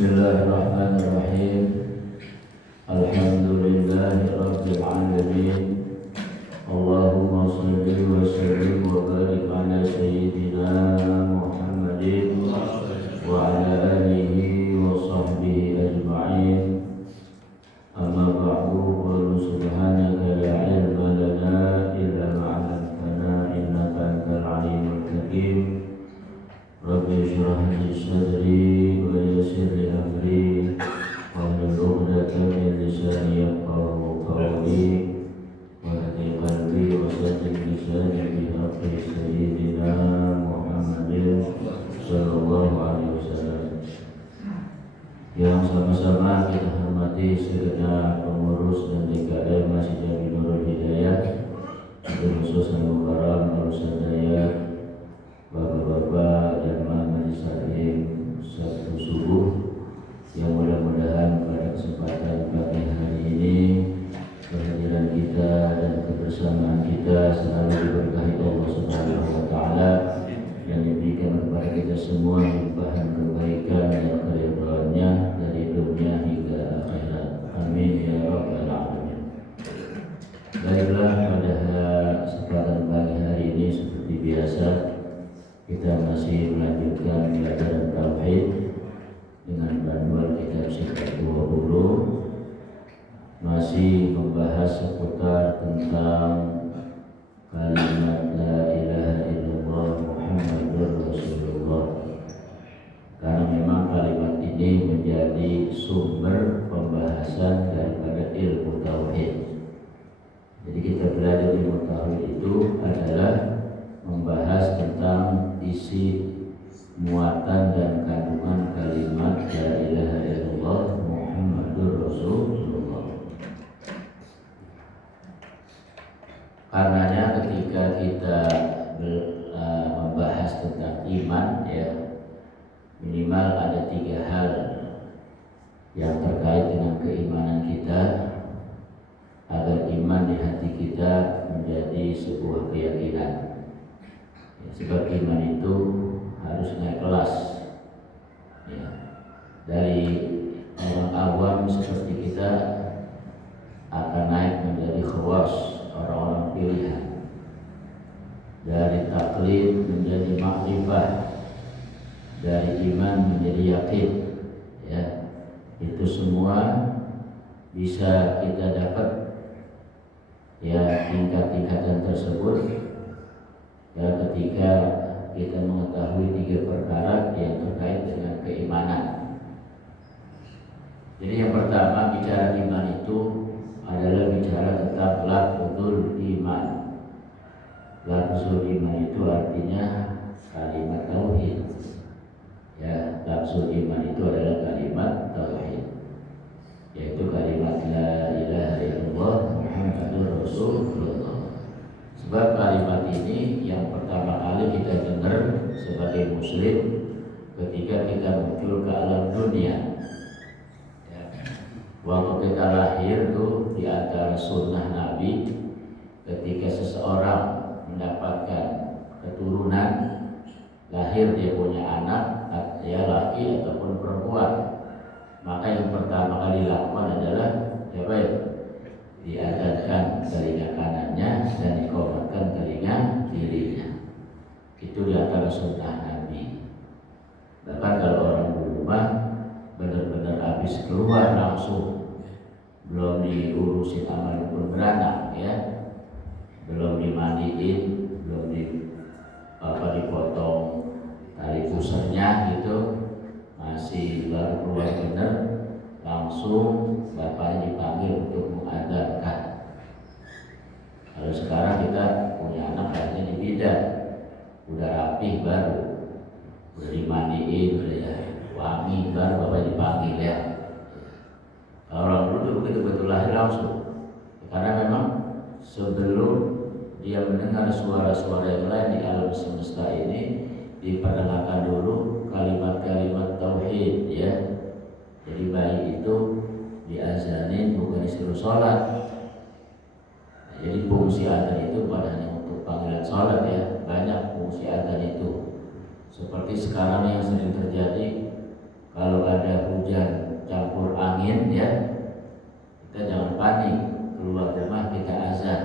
Bismillahirrahmanirrahim. Alhamdulillahi rabbil alamin. Allahumma shalli wa sallim wa barik ala sayyidina Muhammadin wa ala alihi wa sahbihi ajma'in. Amma ba'du, qul subhanaka la ilma lana illa ma 'allamtana innaka antal alimul hakim. Rabbi shrah li sadri wa yassir li amri wahlul 'uqdatam min lisani yafqahu qawli wahdi qalbi wa saddid lisani bi haqqi sayyidina Muhammadin sallallahu alaihi wasallam. Yang sama-sama kita hormati segenap pengurus dan DKM Masjid Jami Nurul Hidayah, khusus Abu Karam Urusan Daya, Bapak-bapak dan majelis taklim Sabtu subuh, yang mudah-mudahan pada kesempatan pagi hari ini kehadiran kita dan kebersamaan kita selalu diberkahi Allah Subhanahu wa taala dan diberikan kepada kita semua limpahan kebaikan dan keridhaannya dari dunia hingga akhirat. Amin ya rabbal alamin. Baiklah, pada kesempatan pagi hari ini seperti biasa kita masih melanjutkan pelajaran tauhid dengan panduan kitab Syifa 20, masih membahas seputar tentang kalimat la ilaha illallah Muhammadur Rasulullah, karena memang kalimat ini menjadi sumber pembahasan daripada ilmu tauhid. Jadi kita belajar ilmu tauhid itu adalah membahas tentang isi, muatan dan kandungan kalimat la ilaha illallah Muhammadur Rasulullah. Karenanya ketika kita membahas tentang iman, ya, minimal ada 3 hal yang terkait dengan keimanan kita agar iman di hati kita menjadi sebuah keyakinan. Sebab iman itu harus naik kelas, ya. Dari orang awam seperti kita akan naik menjadi khawas, orang-orang pilihan. Dari taklid menjadi makrifah, dari iman menjadi yakin, ya. Itu semua bisa kita dapat, ya, tingkat-tingkatan tersebut, ya, ketika kita mengetahui 3 perkara yang terkait dengan keimanan. Jadi yang pertama, bicara iman itu adalah bicara tentang lafzul iman. Lafzul iman itu artinya kalimat tauhid. Ya, lafzul iman itu adalah kalimat tauhid, yaitu kalimat la ilaha illallah Muhammadur Rasulullah. Sebab kalimat ini yang pertama kali kita dengar sebagai muslim ketika kita muncul ke alam dunia, ya. Waktu kita lahir tuh, di antara sunnah Nabi, ketika seseorang mendapatkan keturunan, lahir dia punya anak, ya, laki ataupun perempuan, maka yang pertama kali dilakukan adalah apa ya? Diadatkan telinga kanannya dan dikomatkan telinga kirinya. Itu di antara sunnah Nabi. Bahkan kalau orang berumah benar-benar habis keluar langsung, belum diurusin amal pun beranak, ya, belum dimandiin, belum dipotong tali pusarnya gitu, masih baru keluar benar, langsung bapaknya dipanggil untuk mengadarkan. Kalau sekarang kita punya anak akhirnya di bidan, udah rapih baru, udah dimandiin, udah, ya, wangi, baru bapak dipanggil, ya. Kalau orang dulu tuh begitu lahir langsung, karena memang sebelum dia mendengar suara-suara yang lain di alam semesta ini, diperdengarkan dulu kalimat-kalimat tauhid, ya. Jadi bayi itu diazanin bukan disuruh sholat. Jadi fungsi adzan itu bukan hanya untuk panggilan sholat, ya. Banyak fungsi adzan itu. Seperti sekarang yang sering terjadi, kalau ada hujan hujan campur angin ya, kita jangan panik, keluar rumah kita azan.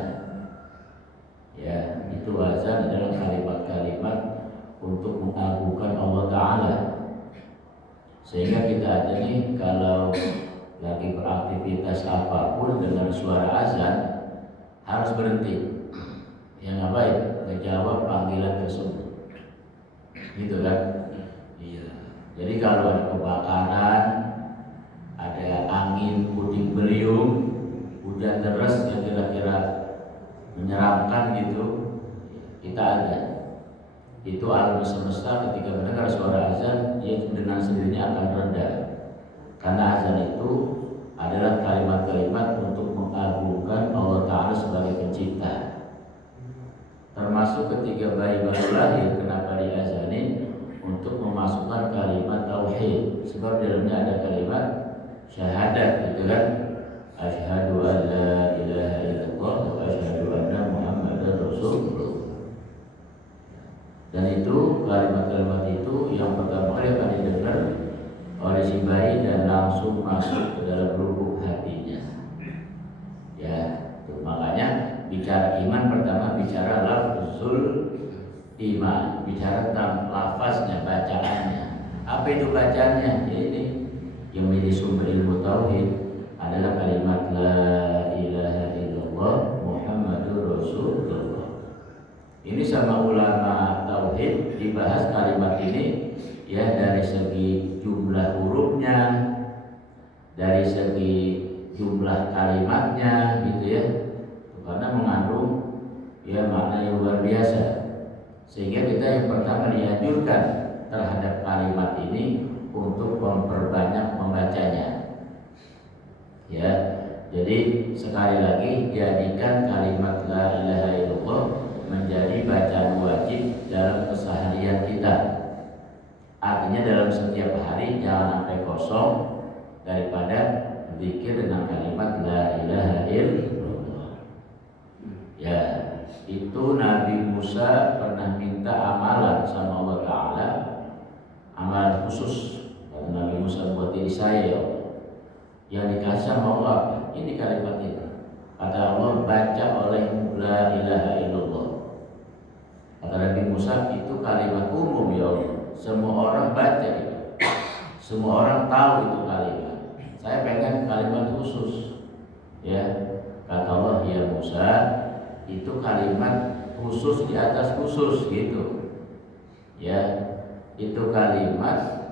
Ya, itu azan adalah kalimat-kalimat untuk mengagungkan Allah Ta'ala. Sehingga kita aja nih kalau lagi beraktivitas apapun dengan suara azan harus berhenti. Yang ngapain? Menjawab panggilan tersebut. Gitu kan? Iya. Jadi kalau ada kebakaran, ada angin puting beliung, hujan deras yang kira-kira menyeramkan gitu, kita ada. Itu alam semesta ketika mendengar suara azan, dia dengan sendirinya akan reda. Karena azan itu adalah kalimat-kalimat untuk mengagungkan Allah Ta'ala sebagai pencipta. Termasuk ketika bayi baru lahir, kenapa diazanin? Untuk memasukkan kalimat tauhid. Sebab dalamnya ada kalimat syahadat, gitu kan? Asyhadu an la ilaha illallah wa asyhadu anna Muhammadar Rasulullah. Dan itu kalimat-kalimat itu yang pertama kali akan didengar oleh si bayi dan langsung masuk ke dalam lubuk hatinya. Ya, itu makanya bicara iman pertama bicara lafzul iman, bicara tentang lafaznya, bacaannya. Apa itu bacaannya? Ya ini yang menjadi sumber ilmu tauhid adalah kalimat la ilaha illallah Muhammadur Rasulullah. Ini sama ulama tauhid dibahas kalimat ini ya dari segi jumlah hurufnya, dari segi jumlah kalimatnya gitu ya. Karena mengandung ya makna yang luar biasa. Sehingga kita yang pertama dianjurkan terhadap kalimat ini untuk memperbanyak membacanya. Ya, jadi sekali lagi jadikan kalimat la ilaha illallah menjadi bacaan wajib dalam keseharian kita. Artinya dalam setiap hari jangan sampai kosong daripada zikir dengan kalimat la ilaha illallah. Ya, itu Nabi Musa pernah minta amalan sama Allah Ta'ala, amalan khusus. Kata Nabi Musa, buat diri saya ya Allah. Yang dikasih sama Allah, ini kalimat ini. Kata Allah, baca oleh la ilaha illallah. Kata Nabi Musa, itu kalimat umum ya Allah. Semua orang baca itu, semua orang tahu itu kalimat. Saya pengen kalimat khusus. Ya, kata Allah, ya Musa, itu kalimat khusus di atas khusus gitu. Ya, itu kalimat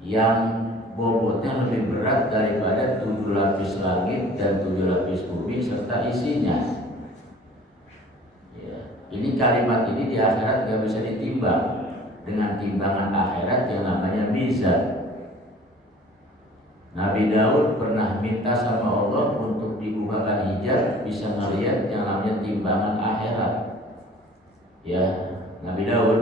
yang bobotnya lebih berat daripada 7 lapis langit dan 7 lapis bumi serta isinya. Ya, ini kalimat ini di akhirat gak bisa ditimbang dengan timbangan akhirat yang namanya mizan. Nabi Daud pernah minta sama Allah untuk dibukakan hijab bisa melihat yang namanya timbangan akhirat. Ya, Nabi Daud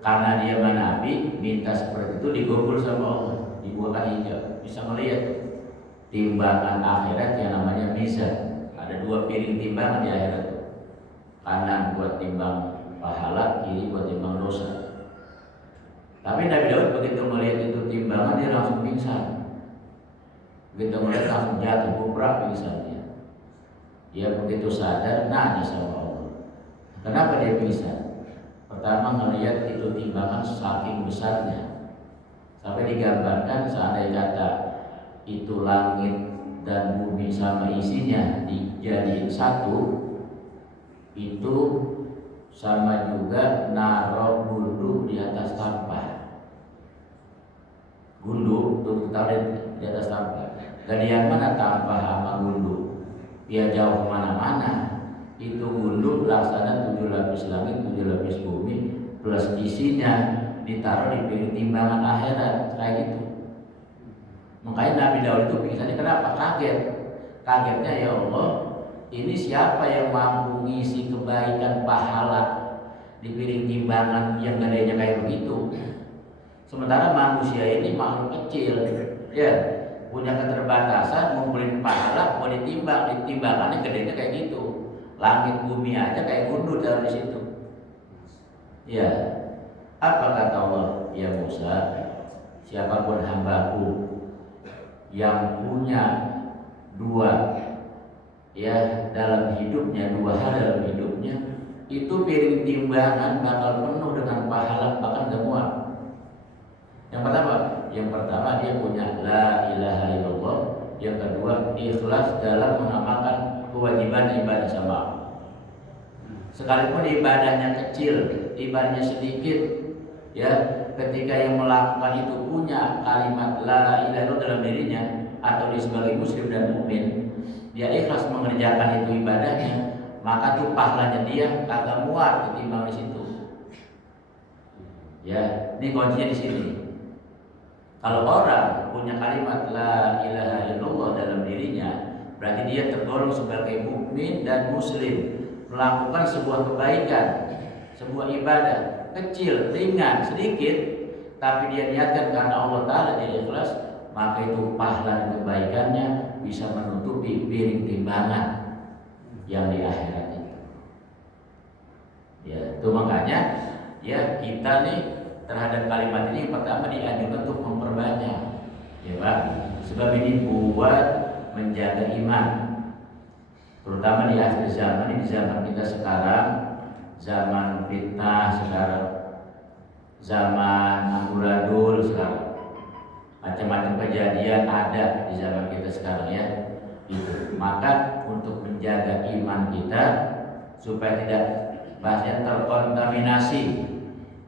karena dia nabi minta seperti itu digobol sama Allah, dibukakan hijab bisa melihat timbangan akhirat yang namanya mizan. Ada 2 piring timbangan di akhirat, kanan buat timbang pahala, kiri buat timbang dosa. Tapi Nabi Daud begitu melihat itu timbangan dia langsung pingsan. Begitu melihat langsung jatuh kubrak pingsannya. Dia begitu sadar nanya sama Allah, kenapa dia pingsan? Pertama melihat itu timbangan saking besarnya, sampai digambarkan seandainya kata itu langit dan bumi sama isinya dijadiin satu, itu sama juga naruh gundu di atas tampah. Gundu tuh taruh di atas tampah. Gadian mana tampah sama gundu? Dia jauh kemana-mana. Itu gundu laksana 7 lapis langit, 7 lapis bumi plus isinya ditaruh di piring timbangan akhirat kayak gitu. Makanya Nabi Daud itu pingsannya kenapa? Kaget. Kagetnya ya Allah, ini siapa yang mampu ngisi kebaikan pahala di piring timbangan yang gadanya kayak begitu? Sementara manusia ini makhluk kecil, ya punya keterbatasan ngumpulin pahala mau ditimbang, timbangannya gedenya kayak gitu. Langit bumi aja kayak gundu taruh di situ. Ya, apa kata Allah? Ya Musa, siapapun hambaku yang punya dua ya dalam hidupnya, dua hal dalam hidupnya, itu piring timbangan bakal penuh dengan pahala, bahkan gak muat. Yang pertama dia punya la ilaha illallah. Yang kedua ikhlas dalam mengamalkan kewajiban ibadah sama Allah. Sekalipun ibadahnya kecil, ibadahnya sedikit, ya ketika yang melakukan itu punya kalimat la ilaha illallah dalam dirinya, atau dia sebagai muslim dan mukmin, dia ikhlas mengerjakan itu ibadahnya, maka tuh pahalanya dia kagak muat ketimbang di situ. Ya, ini kuncinya di sini. Kalau orang punya kalimat la ilaha illallah dalam dirinya, berarti dia tergolong sebagai mukmin dan muslim, melakukan sebuah kebaikan, sebuah ibadah kecil, ringan, sedikit, tapi dia niatkan karena Allah Ta'ala, dia ikhlas, maka itu pahala dan kebaikannya bisa menutupi piring timbangan yang di akhirat itu. Ya, itu makanya ya kita nih terhadap kalimat ini yang pertama dianjurkan untuk memperbanyak, ya Pak, sebab ini buat menjaga iman, terutama di akhir zaman ini, di zaman kita sekarang, zaman fitnah sekarang, zaman amburadul sekarang, macam-macam kejadian ada di zaman kita sekarang ya. Itu. Maka untuk menjaga iman kita supaya tidak bahasanya terkontaminasi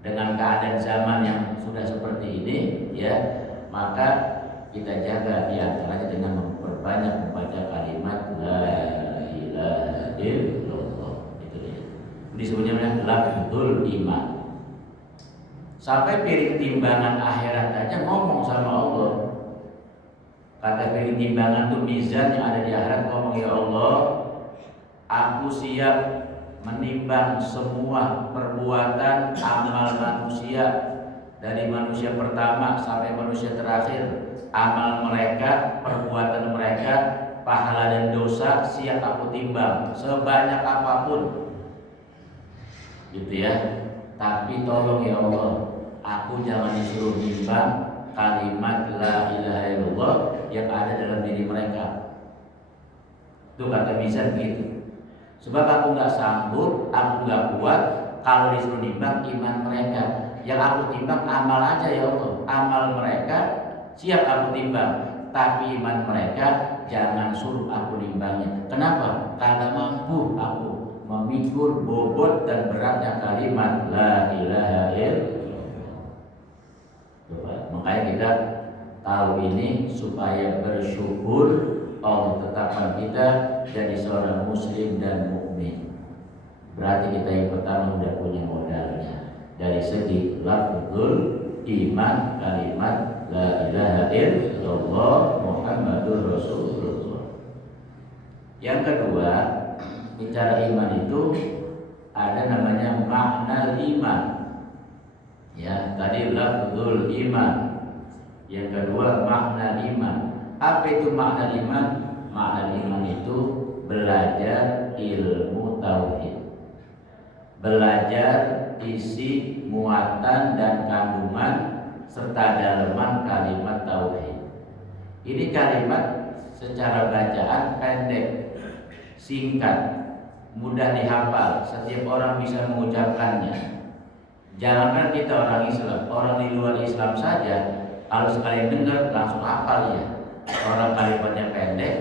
dengan keadaan zaman yang sudah seperti ini, ya, maka kita jaga diantaranya dengan memperbanyak membaca kalimat la ilaha illallah. Itu dia. Disebutnya lafzul iman. Sampai piring timbangan akhirat aja ngomong sama Allah. Kata piring timbangan itu mizan yang ada di akhirat, ngomong, ya Allah, aku siap menimbang semua perbuatan amal manusia, dari manusia pertama sampai manusia terakhir. Amal mereka, perbuatan mereka, pahala dan dosa siap aku timbang sebanyak apapun, gitu ya. Tapi tolong ya Allah, aku jangan disuruh nimbang kalimat la ilaha illallah yang ada dalam diri mereka. Itu kata bisa begitu. Sebab aku nggak sanggup, aku nggak kuat kalau disuruh nimbang iman mereka. Yang aku timbang amal aja ya Allah. Amal mereka siap aku timbang, tapi iman mereka jangan suruh aku nimbangnya. Kenapa? Karena mampu aku memikul bobot dan beratnya kalimat la ilaha illallah. Makanya kita tahu ini supaya bersyukur Allah tetapkan kita jadi seorang muslim dan mukmin. Berarti kita yang pertama sudah punya modalnya dari segi lafzul iman, kalimat la ilaha illallah Muhammadur Rasulullah. Yang kedua, bicara iman itu ada namanya makna iman. Ya, tadi lafzul iman. Yang kedua makna iman. Apa itu makna iman? Makna iman itu belajar ilmu tauhid, belajar isi, muatan dan kandungan serta daleman kalimat tauhid. Ini kalimat secara bacaan pendek, singkat, mudah dihafal, setiap orang bisa mengucapkannya. Jangankan kita orang Islam, orang di luar Islam saja kalau sekali dengar langsung hafal ya. Orang kalimatnya pendek,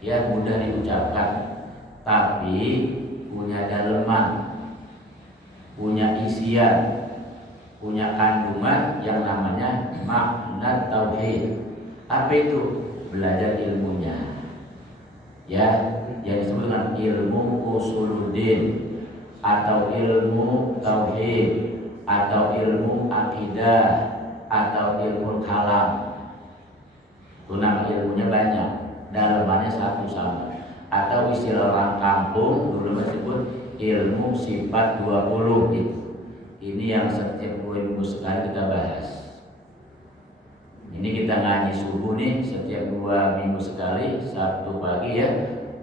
ya mudah diucapkan, tapi punya daleman, punya isian, punya kandungan yang namanya makna tauhid. Apa itu? Belajar ilmunya, ya, yang disebut dengan ilmu usuluddin atau ilmu tauhid atau ilmu akidah atau ilmu kalam. Itu nama ilmunya banyak, dalamannya satu sama. Atau istilah orang kampung dulu disebut ilmu sifat 20 gitu. Ini yang setiap 2 minggu sekali kita bahas. Ini kita ngaji subuh nih setiap 2 minggu sekali, Sabtu pagi ya.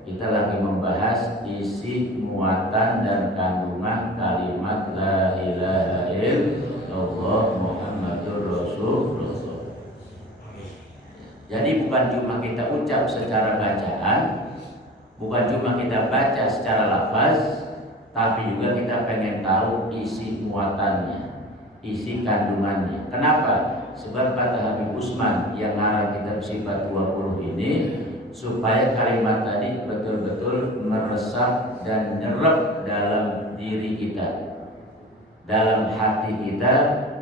Kita lagi membahas isi, muatan dan kandungan kalimat la ilaha illallah Muhammadur Rasulullah. Jadi bukan cuma kita ucap secara bacaan, bukan cuma kita baca secara lafaz, tapi juga kita pengen tahu isi muatannya, isi kandungannya. Kenapa? Sebab kata Habib Usman yang ngarang kitab Sifat 20 ini, supaya kalimat tadi betul-betul meresap dan nyerap dalam diri kita, dalam hati kita,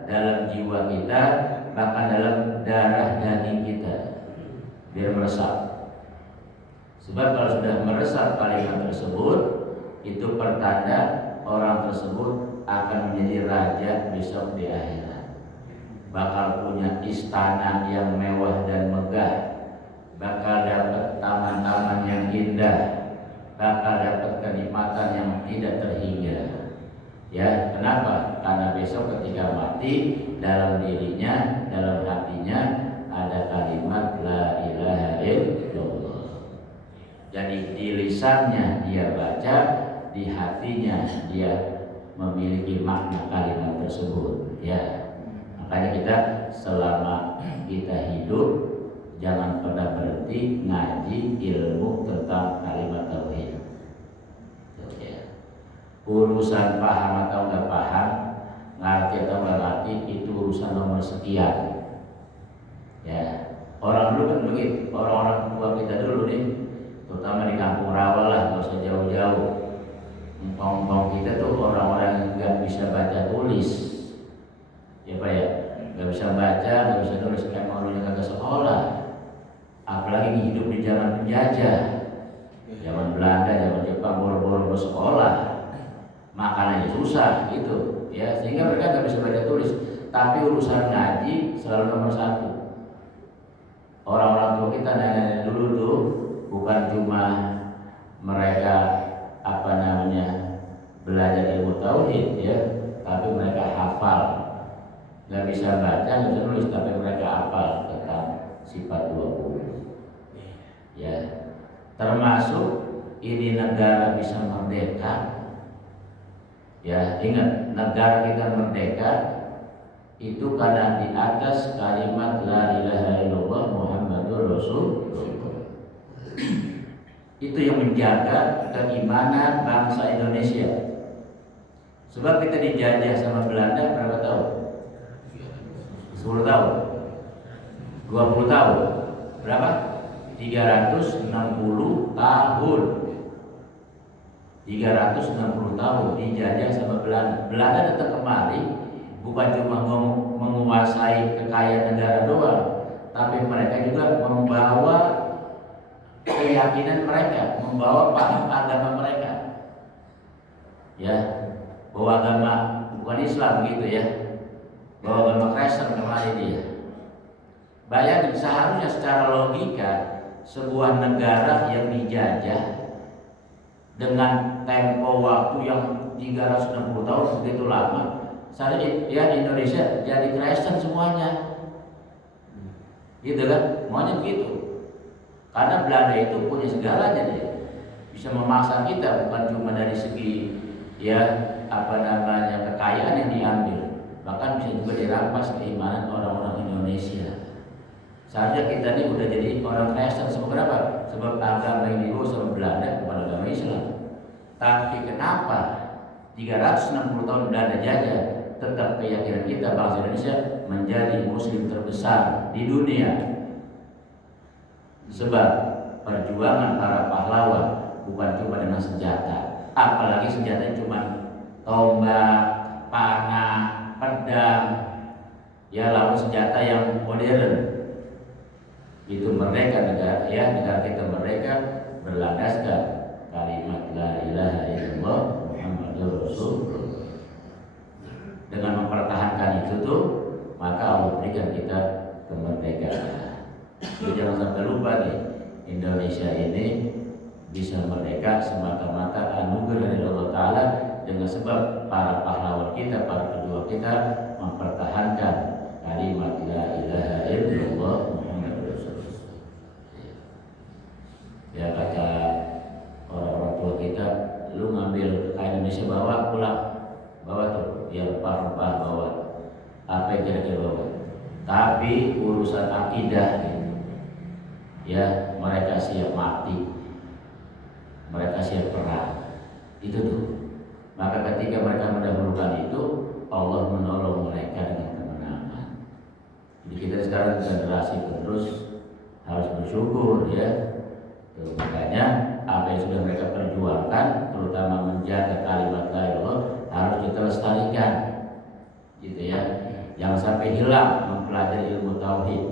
dalam jiwa kita, bahkan dalam darah daging kita, biar meresap. Sebab kalau sudah meresap kalimat tersebut, itu pertanda orang tersebut akan menjadi raja besok di akhirat, bakal punya istana yang mewah dan megah, bakal dapat taman-taman yang indah, bakal dapat kenikmatan yang tidak terhingga. Ya, kenapa? Karena besok ketika mati, dalam dirinya, dalam hatinya ada kalimat la ilaha illallah. Jadi di lisannya dia baca, di hatinya dia memiliki makna kalimat tersebut. Ya, makanya kita selama kita hidup jangan pernah berhenti ngaji ilmu tentang kalimat tauhid. Urusan paham atau nggak paham, ngerti atau nggak ngerti, itu urusan nomor sekian. Ya, orang dulu kan begitu, orang-orang tua kita dulu nih, terutama di kampung rawa lah, nggak usah jauh-jauh. Ngomong kita tuh orang-orang yang nggak bisa baca tulis, ya Pak ya, nggak bisa baca, nggak bisa tulis, emang dulunya kagak sekolah, apalagi hidup di zaman penjajah, zaman Belanda, zaman Jepang, boro-boro sekolah. Makanannya susah gitu ya, sehingga mereka nggak bisa baca tulis. Tapi urusan ngaji selalu nomor satu. Orang-orang tua kita nenek dulu tuh bukan cuma mereka belajar ilmu tauhid ya, tapi mereka hafal. Nggak bisa baca, nggak bisa tulis, tapi mereka hafal tentang sifat 20. Ya, termasuk ini negara bisa merdeka. Ya, ingat, negara kita merdeka itu karena di atas kalimat la ilaha illallah Muhammadur Rasulullah. Itu yang menjaga keimanan bangsa Indonesia. Sebab kita dijajah sama Belanda berapa tahun? 10 tahun, 20 tahun, berapa? 360 tahun. 360 tahun dijajah sama Belanda. Belanda datang kemari bukan cuma menguasai kekayaan negara doang, tapi mereka juga membawa keyakinan mereka, membawa paham agama mereka. Ya, bawa agama bukan Islam gitu ya, bawa agama Kristen kemari dia. Bayangin, seharusnya secara logika sebuah negara yang dijajah dengan tempo waktu yang 360 tahun begitu lama, seharusnya ya Indonesia jadi Kristen semuanya, gitu kan? Semuanya begitu. Karena Belanda itu punya segalanya, dia bisa memaksa kita, bukan cuma dari segi ya kekayaan yang diambil, bahkan bisa juga dirampas keimanan orang-orang Indonesia. Seharusnya kita ini udah jadi orang Kristen. Sebab kenapa? Sebab agama yang dibawa sama Belanda bukan agama Islam. Tapi kenapa 360 tahun Belanda jajah, tetap keyakinan kita bangsa Indonesia menjadi muslim terbesar di dunia. Sebab perjuangan para pahlawan bukan cuma dengan senjata, apalagi senjatanya cuma tombak, panah, pedang, ya lawan senjata yang modern. Itu mereka negara kita mereka berlandaskan kalimat la ilaha illallah Muhammadur Rasulullah. Dengan mempertahankan itu tuh, maka Allah berikan kita kemerdekaan. Jadi jangan sampai lupa nih, Indonesia ini bisa merdeka semata-mata anugerah dari Allah Ta'ala dengan sebab para pahlawan kita, para pejuang kita mempertahankan kalimat la ilaha illallah Muhammadur Rasulullah. Ya, kata orang-orang tua kita, lu ngambil ke Indonesia bawa pulang, bawa tuh, ya rempah-rempah bawa, apa yang kira-kira bawa. Tapi urusan akidah Ya, mereka siap mati, mereka siap perang. Itu tuh. Maka ketika mereka mendahulukan itu, Allah menolong mereka dengan kemenangan. Jadi kita sekarang generasi penerus harus bersyukur ya. Tuh, makanya apa yang sudah mereka perjuangkan, terutama menjaga kalimat la ilaha illallah, harus kita lestarikan, gitu ya. Jangan sampai hilang mempelajari ilmu tauhid.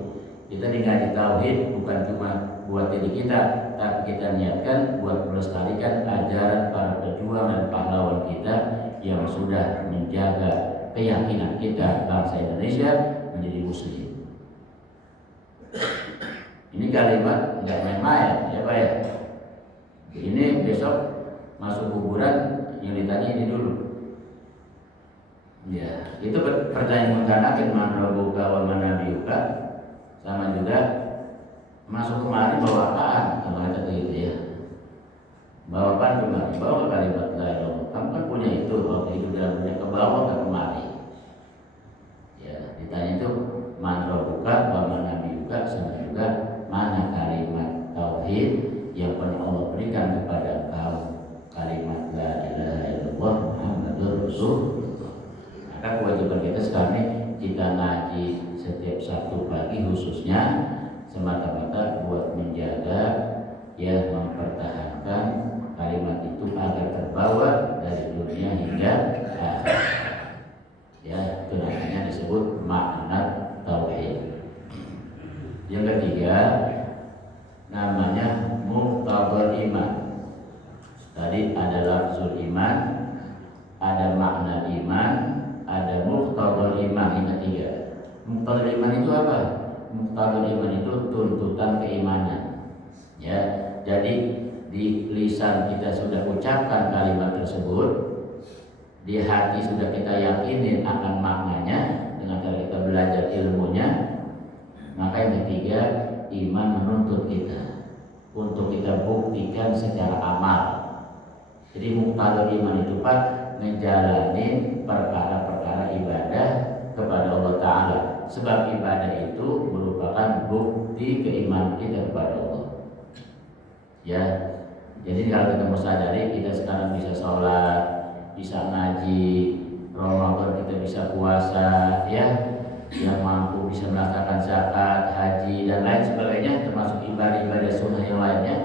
Kita ngaji tauhid bukan cuma buat diri kita, tapi kita niatkan buat melestarikan ajaran para pejuang dan pahlawan kita yang sudah menjaga keyakinan kita bangsa Indonesia menjadi muslim. Ini kalimat nggak main-main ya Pak ya. Ini besok masuk kuburan yang ditanya ini dulu. Ya, itu pertanyaan mengkanakan man rabbuka wa man nabiyuka, sama juga masuk kemari bawa apaan, kalau kata gitu ya. Bawa apaan kemari? Bawa kalimat la ilaha illallah. Kamu kan punya itu, waktu itu dalam punya ke bawah ke kemari. Ya, ditanya itu man rabbuka wa man nabiyuka, sama juga mana kalimat tauhid yang pernah Allah berikan kepada engkau, kalimat la ilaha illallah Muhammadur Rasulullah. Maka kewajiban kita sekarang ini kita ngaji setiap Sabtu pagi khususnya semata-mata buat menjaga ya, mempertahankan kalimat itu agar terbawa dari dunia hingga akhir. Ya, itu namanya disebut makna tauhid. Yang ketiga namanya muqtadal iman. Tadi ada lafzul iman, ada makna iman, ada muqtadal iman. Yang ketiga, muqtadal iman itu apa? Muqtadal iman itu tuntutan keimanan. Ya, jadi di lisan kita sudah ucapkan kalimat tersebut, di hati sudah kita yakinin akan maknanya dengan cara kita belajar ilmunya. Maka yang ketiga, iman menuntut kita untuk kita buktikan secara amal. Jadi muqtadal iman itu Pak, ngejalanin perkara-perkara ibadah kepada Allah Ta'ala. Sebab ibadah itu merupakan bukti keimanan kita kepada Allah. Ya, jadi kalau kita mau sadari, kita sekarang bisa sholat, bisa ngaji, Ramadan kita bisa puasa, ya, yang mampu bisa melaksanakan zakat, haji dan lain sebagainya, termasuk ibadah-ibadah sunnah yang lainnya,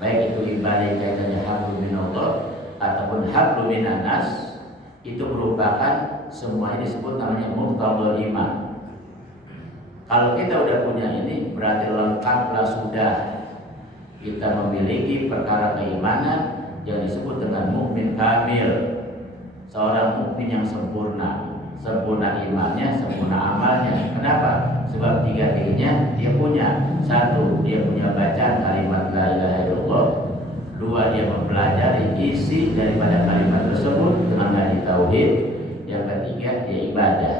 baik itu ibadah kaitannya hablum minallah ataupun hablum minannas, itu merupakan semua ini disebut namanya muqtadal iman. Kalau kita udah punya ini, berarti lengkaplah sudah kita memiliki perkara keimanan yang disebut dengan mukmin kamil, seorang mukmin yang sempurna. Sempurna imannya, sempurna amalnya. Kenapa? Sebab 3 T-nya dia punya. 1, dia punya bacaan kalimat la ilaha illallah. 2, dia mempelajari isi daripada kalimat tersebut dengan ngaji tauhid. Yang ketiga, dia ibadah.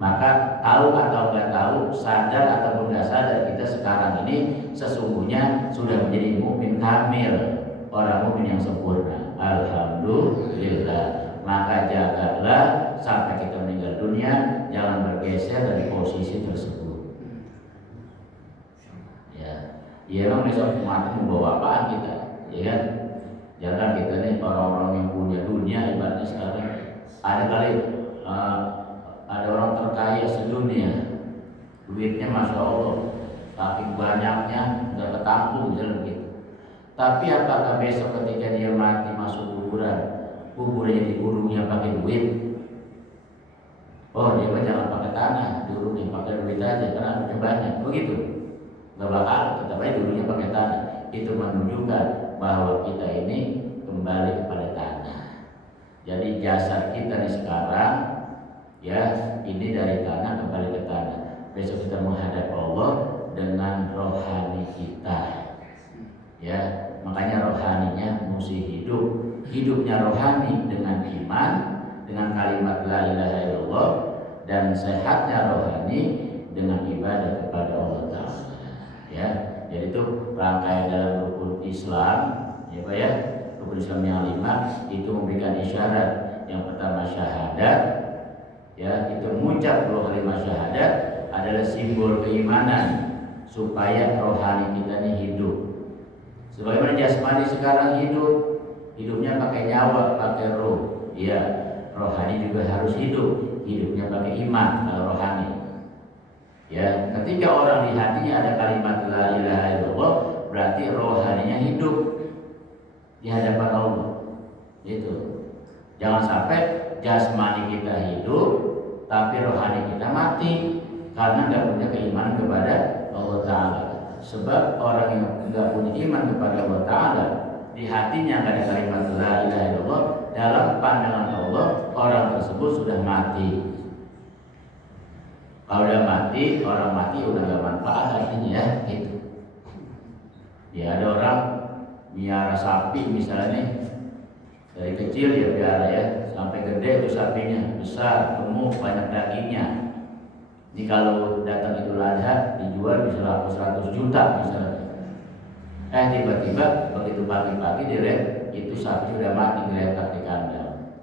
Maka tahu atau nggak tahu, sadar ataupun nggak sadar, kita sekarang ini sesungguhnya sudah menjadi mukmin kamil, orang mukmin yang sempurna. Alhamdulillah. Maka jagalah sampai kita meninggal dunia, jangan bergeser dari posisi tersebut. Ya, emang besok mati membawa apaan kita, ya kan? Jangan kita nih orang-orang yang punya dunia, ibaratnya sekarang ada kali ada orang terkaya sedunia, duitnya masya Allah, tapi banyaknya nggak ketampung, misalnya begitu. Tapi apakah besok ketika dia mati masuk kuburannya diurungnya pakai duit? Oh, dia jangan pakai tanah, diurungnya pakai duit aja karena duitnya banyak, begitu. Gak bakal, tetap aja diurungnya pakai tanah. Itu menunjukkan bahwa kita ini kembali kepada tanah. Jadi jasad kita nih sekarang, ya, ini dari tanah kembali ke tanah. Besok kita menghadap Allah dengan rohani kita. Ya, makanya rohaninya mesti hidup. Hidupnya rohani dengan iman, dengan kalimat la ilaha illallah, dan sehatnya rohani dengan ibadah kepada Allah Ta'ala. Ya, jadi itu rangkaian dalam rukun Islam, ya Pak ya. Rukun Islam yang 5 itu memberikan isyarat. Yang pertama syahadat, ya, itu mengucap 2 kalimat syahadat adalah simbol keimanan. supaya rohani kita ini hidup. Sebagaimana jasmani sekarang hidup, hidupnya pakai nyawa, pakai roh. Ya, rohani juga harus hidup, hidupnya pakai iman kalau rohani. Ya, ketika orang di hatinya ada kalimat la ilaha illallah, berarti rohaninya hidup di hadapan Allah. Itu. Jangan sampai jasmani kita hidup, tapi rohani kita mati karena nggak punya keimanan kepada Allah Ta'ala. Sebab orang yang nggak punya iman kepada Allah Ta'ala, di hatinya nggak ada kalimat la ilaha illallah, dalam pandangan Allah orang tersebut sudah mati. Kalau udah mati, orang mati udah gak manfaat artinya ya, gitu. Ya ada orang miara sapi misalnya nih, dari kecil ya piara ya, sampai gede itu sapinya, besar, gemuk, banyak dagingnya. Ini kalau datang Idul Adha dijual bisa laku 100 juta misalnya. Tiba-tiba begitu pagi-pagi dilihat itu sapi sudah mati diletak di kandang.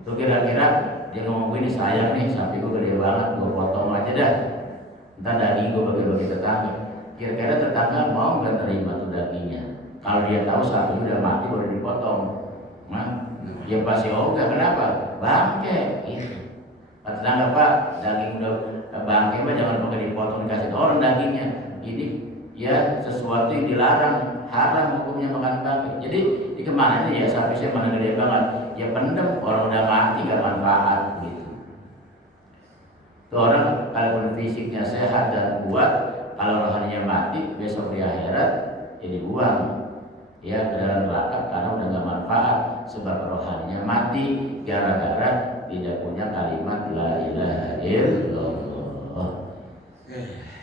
Itu kira-kira dia ngomong ini sayang nih, sapi gue gede banget, gue potong aja dah. Ntar daging gue bagi-bagi tetangga. Kira-kira tetangga mau nggak terima tuh dagingnya? Kalau dia tahu sapi udah mati baru dipotong, nah, dia pasti enggak. Kenapa? Bangke. Gitu. Tetangga, Pak, daging udah bangke, Pak, jangan pakai dipotong, dikasih orang dagingnya. Ini ya sesuatu yang dilarang, haram hukumnya makan bangke. Jadi di kemana ya sapi saya mana gede banget? Ya pendem, orang udah mati gak manfaat gitu. Tuh orang kalaupun fisiknya sehat dan kuat, kalau rohaninya mati besok di akhirat ya dibuang ya ke dalam neraka karena udah gak manfaat, sebab rohaninya mati gara-gara tidak punya kalimat la ilaha illallah.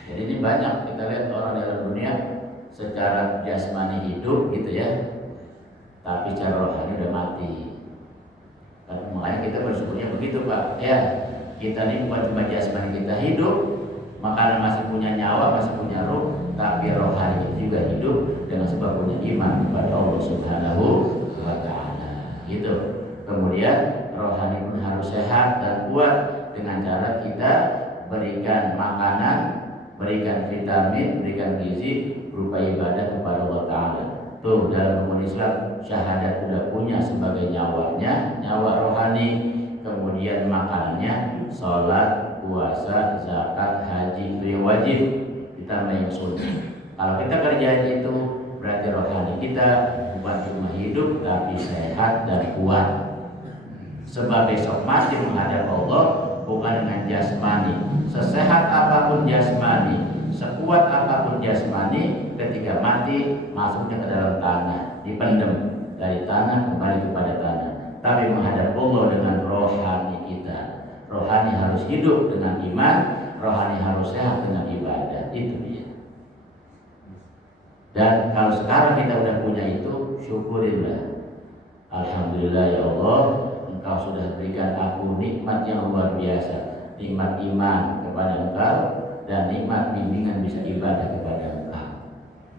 Jadi ini banyak kita lihat orang dalam dunia secara jasmani hidup gitu ya, tapi secara rohani udah mati. Makanya kita bersyukurnya begitu, Pak. Ya, kita ini bukan cuma jasmani kita hidup, makanan masih punya nyawa, masih punya ruh, tapi rohani kita juga hidup dengan sebab punya iman kepada Allah Subhanahu wa Ta'ala. Gitu. Kemudian rohani pun harus sehat dan kuat dengan cara kita berikan makanan, berikan vitamin, berikan gizi berupa ibadah kepada Allah Ta'ala. Tuh dalam umat Islam syahadat sudah punya sebagai nyawanya, nyawa rohani. Kemudian makanannya sholat, puasa, zakat, haji itu yang wajib, ditambah yang sunnah. Kalau kita kerjain itu berarti rohani kita bukan cuma hidup tapi sehat dan kuat. Sebab besok mati menghadap Allah bukan dengan jasmani. Sesehat apapun jasmani, sekuat apapun jasmani, ketika mati masuknya ke dalam tanah, dipendem dari tanah kembali kepada tanah. Tapi menghadap Allah dengan rohani kita. Rohani harus hidup dengan iman, rohani harus sehat dengan ibadah. Itu dia. Dan kalau sekarang kita udah punya itu, syukurillah. Alhamdulillah ya Allah, Engkau sudah berikan aku nikmat yang luar biasa, nikmat iman kepada Engkau dan nikmat bimbingan bisa ibadah kepada Engkau.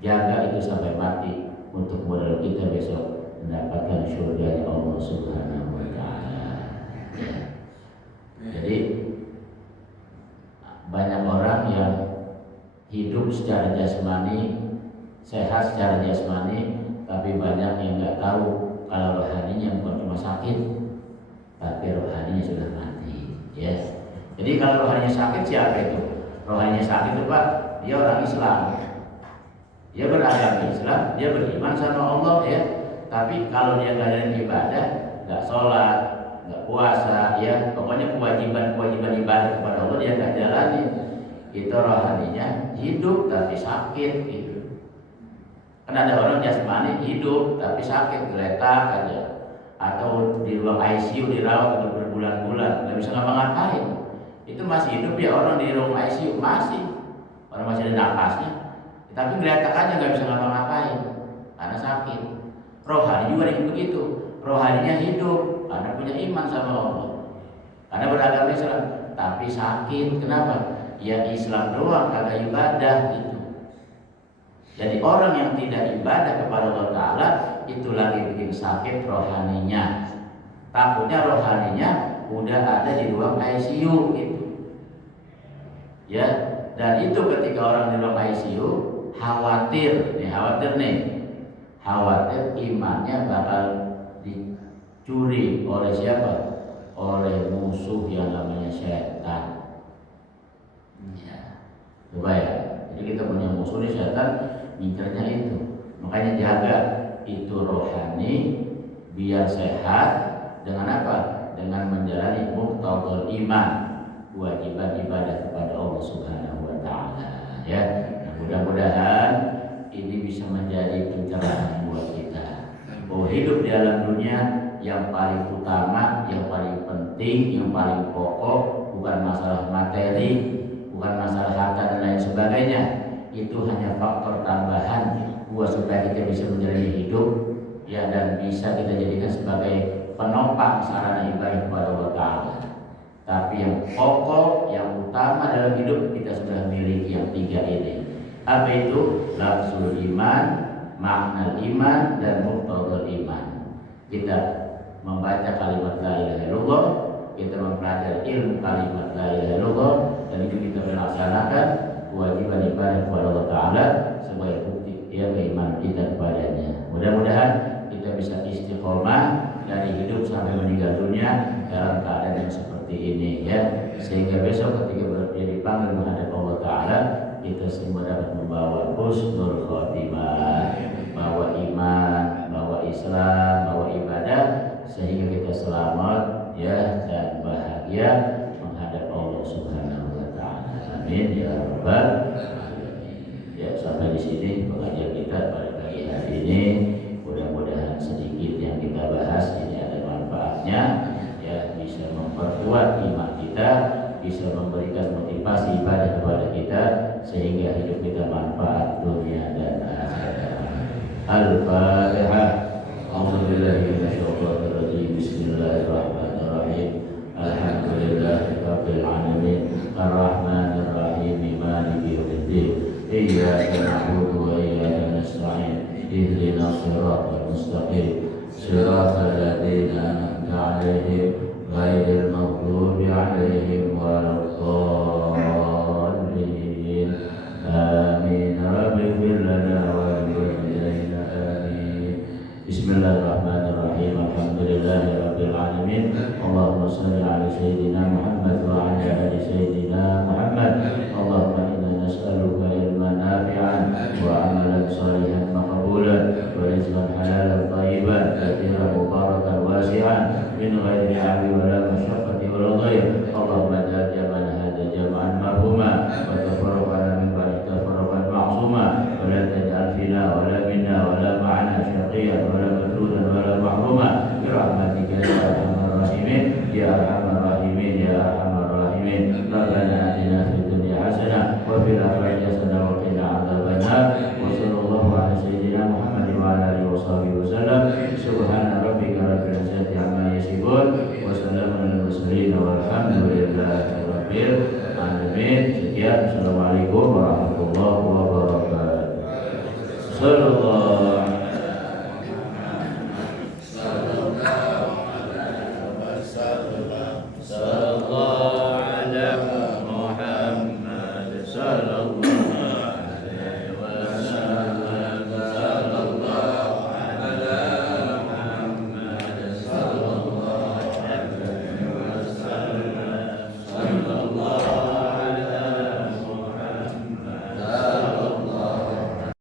Jaga itu sampai mati untuk modal kita besok mendapatkan surga Allah Subhanahu wa Ta'ala. Jadi banyak orang yang hidup secara jasmani, sehat secara jasmani, tapi banyak yang nggak tahu kalau rohaninya bukan cuma sakit, tapi rohaninya sudah mati. Yes. Jadi kalau rohaninya sakit siapa itu? Rohaninya sakit itu Pak, dia orang Islam, dia beragama Islam, dia beriman sama Allah ya. Tapi kalau dia nggak ada ibadah, nggak sholat, nggak puasa, ya pokoknya kewajiban ibadah kepada Allah dia nggak jalani, itu rohaninya hidup tapi sakit gitu. Kan ada orang jasmani hidup tapi sakit, geletak aja, atau di ruang ICU dirawat untuk berbulan-bulan, nggak bisa ngapa-ngapain. Itu masih hidup ya orang di ruang ICU, masih orang masih ada napasnya, tapi geletak aja nggak bisa ngapa-ngapain karena sakit. Rohani juga begitu, rohaninya hidup karena punya iman sama Allah, karena beragama Islam, tapi sakit. Kenapa? Ya Islam doang kagak ibadah itu. Jadi orang yang tidak ibadah kepada Allah Ta'ala itu lagi bikin sakit rohaninya. Takutnya rohaninya udah ada di ruang ICU gitu. Ya, Dan itu ketika orang di ruang ICU khawatir imannya bakal dicuri oleh siapa? Oleh musuh yang namanya setan. Ya, coba ya. Jadi kita punya musuh nih, setan, mikirnya itu. Makanya jaga itu rohani biar sehat dengan apa? Dengan menjalani muqtadal iman, kewajiban ibadah kepada Allah Subhanahu wa taala. Ya, nah, mudah-mudahan ini bisa menjadi pencerahan buat kita. Bahwa hidup di alam dunia yang paling utama, yang paling penting, yang paling pokok bukan masalah materi, bukan masalah harta dan lain sebagainya. Itu hanya faktor tambahan buat supaya kita bisa menjalani hidup, ya, dan bisa kita jadikan sebagai penopang sarana ibadah kepada Allah Ta'ala. Tapi yang pokok, yang utama dalam hidup kita sudah miliki yang tiga ini. Apa itu? Lafzul iman, makna iman, dan muqtadal iman. Kita membaca kalimat la ilaha illallah, kita mempelajari ilmu kalimat la ilaha illallah, dan itu kita melaksanakan kewajiban ibadah kepada Allah Ta'ala sebagai bukti ya keimanan kita kepadanya. Mudah-mudahan kita bisa istiqomah dari hidup sampai meninggal dunia dalam keadaan yang seperti ini, ya, sehingga besok ketika berdiri dipanggil menghadap Allah Ta'ala kita semua dapat membawa husnul khotimah, bawa iman, bawa Islam, bawa ibadah, sehingga kita selamat, ya, dan bahagia menghadap Allah Subhanahu wa taala. Amin ya rabbal alamin. Ya, sampai di sini pengajian kita pada pagi hari ini. Mudah-mudahan sedikit yang kita bahas ini ada manfaatnya, ya, bisa memperkuat iman kita, bisa memberikan motivasi ibadah kepada kita sehingga hidup kita manfaat dunia dan akhirat. Al-Fatihah. A'udzubillahiminasyaitonirrajim. Bismillahirrahmanirrahim. Alhamdulillahirabbil alamin. Arrahmanirrahim. Maliki yaumiddin. Iyyaka na'budu wa iyyaka nasta'in. Ihdinas siratal mustaqim. Siratal ladzina an'amta 'alaihim ghairil maghdubi 'alaihim waladdallin. Amin. Rabbighfir lana wa liwalidayna. Amin. Bismillahirrahmanirrahim. Alhamdulillahirabbil alamin. Allahumma shalli ala sayyidina Muhammad wa ala ali sayyidina Muhammad. Allahumma inna nas'aluka ilman nafi'an wa amalan shalihan maqbulan wa rizqan halalan thayyiban kathiran mubarakan wasi'an min ghairi 'abi wa la masyaqqati wa la dhair. Allahumma ja'al jam'ana hadha jam'an marhuma wa tafarraqana min ba'di tafarraqan ma'suma wa la taj'al fina wa la minna wa la ma'ana syaqiyan wa la matrudan wa la mahruma bi rahmatika ya arhamar rahimin ya arhamar rahimin ya arhamar rahimin. Rabbana atina fid dunya hasanah wa fil akhirati hasanah wa qina adzabannar. Wa sallallahu ala sayyidina Muhammad wa ala alihi washabihi wasallam. Subhana rabbika rabbil izzati amma yasifun wa salamun alal mursalin walhamdulillahi rabbil alamin. Sekian, assalamualaikum warahmatullahi wabarakatuh.